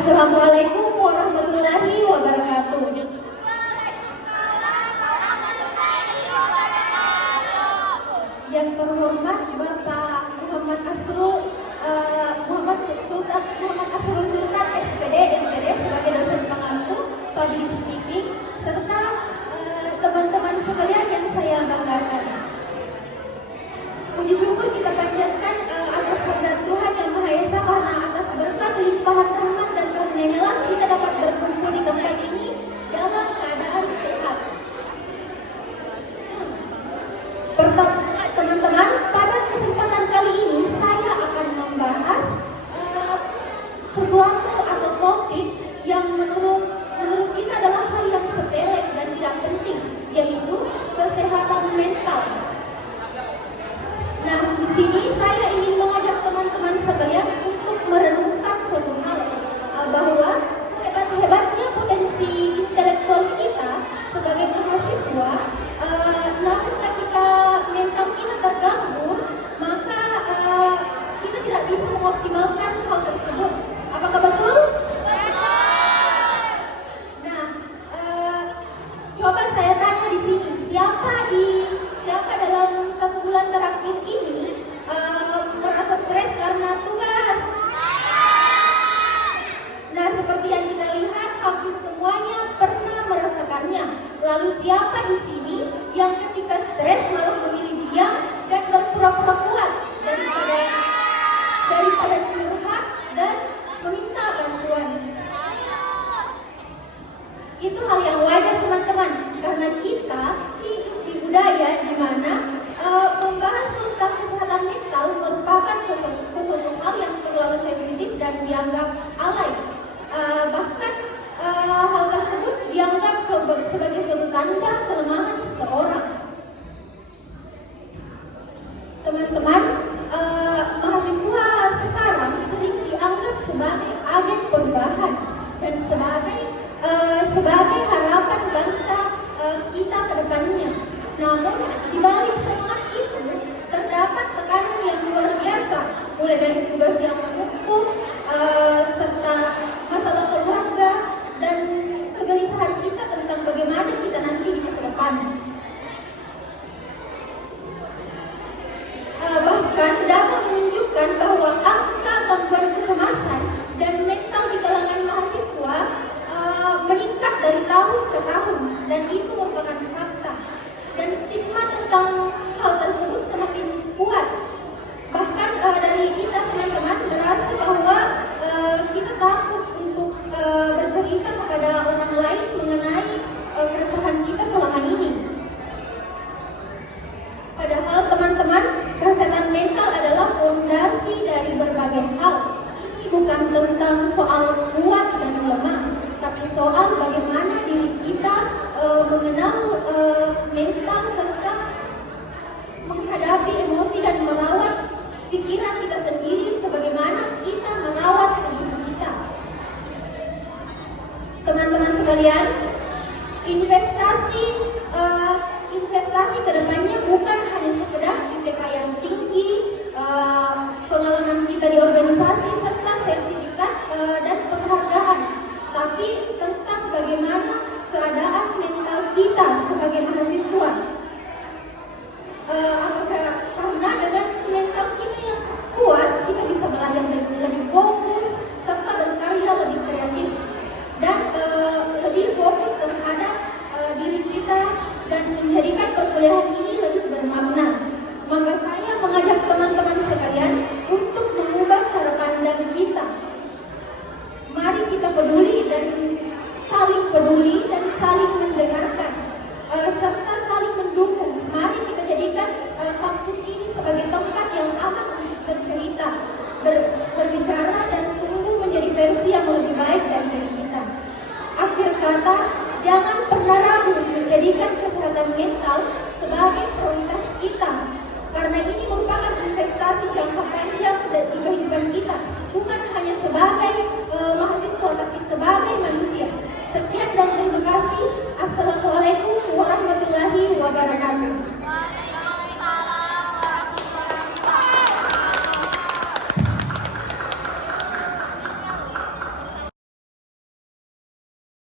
Assalamualaikum warahmatullahi wabarakatuh. Yang terhormat Bapak Muhammad Asrul Sultan SPD MPD sebagai dosen pengampu public speaking serta teman-teman sekalian yang saya banggakan. Puji syukur kita panjatkan atas kehendak Tuhan Yang Maha Esa karena atas berkat limpahan rahmat dan karunia-Nya lah kita dapat berkumpul di tempat ini dalam keadaan sehat. Teman-teman, pada kesempatan kali ini saya akan membahas sesuatu atau topik yang menurut kita adalah hal yang sepele dan tidak penting, yaitu kesehatan mental. Nah, di sini saya ingin mengajak teman-teman sekalian untuk merenungkan suatu hal bahwa hebat-hebatnya potensi intelektual kita sebagai mahasiswa, namun ketika mental kita terganggu, maka kita tidak bisa mengoptimalkan hal tersebut. Apakah betul? Betul. Nah, coba saya tanya di sini, siapa dalam 1 bulan terakhir ini merasa stres karena tugas? Nah, seperti yang kita lihat, hampir semuanya pernah merasakannya. Lalu siapa di sini yang ketika stres malah memilih diam dan berpura-pura kuat daripada curhat dan meminta bantuan? Itu hal yang wajar, teman-teman, karena kita hidup di budaya di mana membahas tentang kesehatan mental merupakan sesuatu hal yang terlalu sensitif dan dianggap alay. Bahkan hal tersebut dianggap sebagai suatu tanda kelemahan seseorang. Teman-teman, mahasiswa sekarang sering dianggap sebagai agen perubahan dan sebagai harapan bangsa kita ke depannya. Namun, di balik semangat itu terdapat tekanan yang luar biasa, mulai dari tugas yang menumpuk, serta masalah keluarga dan kegelisahan kita tentang bagaimana kita nanti di masa depan. Bahkan dapat menunjukkan bahwa angka gangguan kecemasan dan mental di kalangan mahasiswa meningkat dari tahun ke tahun, dan itu merupakan fakta. Dan stigma tentang hal tersebut semakin kuat. Bahkan dari kita, teman-teman, merasa bahwa kita takut untuk bercerita kepada orang lain mengenai keresahan kita selama ini. Padahal, teman-teman, kesehatan mental adalah fondasi dari berbagai hal. Ini bukan tentang soal kuat dan lemah, tapi soal bagaimana diri kita mengenal mental serta menghadapi emosi dan merawat pikiran kita sendiri sebagaimana kita merawat tubuh kita. Teman-teman sekalian, investasi ke depannya bukan hanya sekedar IPK yang tinggi, pengalaman kita di organisasi serta sertifikat dan penghargaan, tapi tentang bagaimana keadaan mental kita sebagai mahasiswa. Karena dengan mental kita yang kuat, kita bisa belajar lebih fokus serta berkarya lebih kreatif dan lebih fokus terhadap diri kita dan menjadikan perkuliahan ini lebih bermakna. Maka saya mengajak teman-teman sekalian untuk mengubah cara pandang kita. Mari kita peduli dan saling mendengarkan serta saling mendukung. Mari kita jadikan kampus ini sebagai tempat